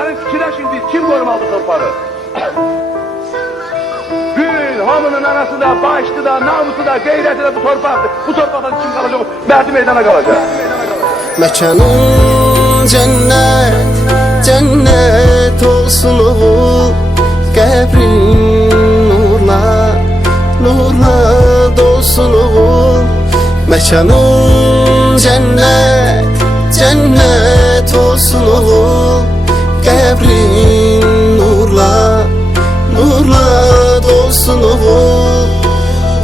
Yani fikirləşin biz, kim korumalı torpağı? Gün, hamının anası da, başlı da, namusu da, gayreti de bu torpaktır. Bu torpaktan kim kalacak? Merdi meydana kalacak. Mekanın cennet, cennet olsun oğul. Qəbrin nurla, nurla dolsun oğul. Mekanın cennet, cennet olsun oğul. Qəbrin nurla, nurla dolsun oğul.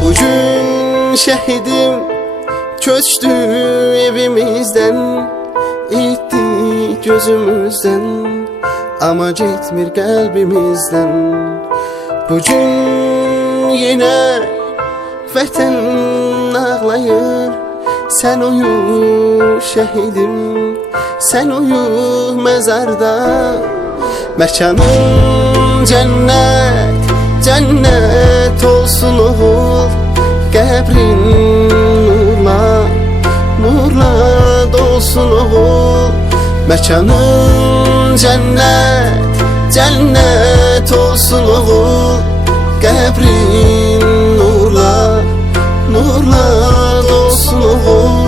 Bugün şehidim köçtü evimizden, itti gözümüzden, ama gitmir kalbimizden. Bugün yine vətən ağlayır. Sen uyu şehidim, sen uyu mezarda. Mekanın cennet, cennet olsun oğul. Qəbrin nurla, nurla dolsun oğul. Mekanın cennet, cennet olsun oğul. Qəbrin nurla, nurla dolsun oğul.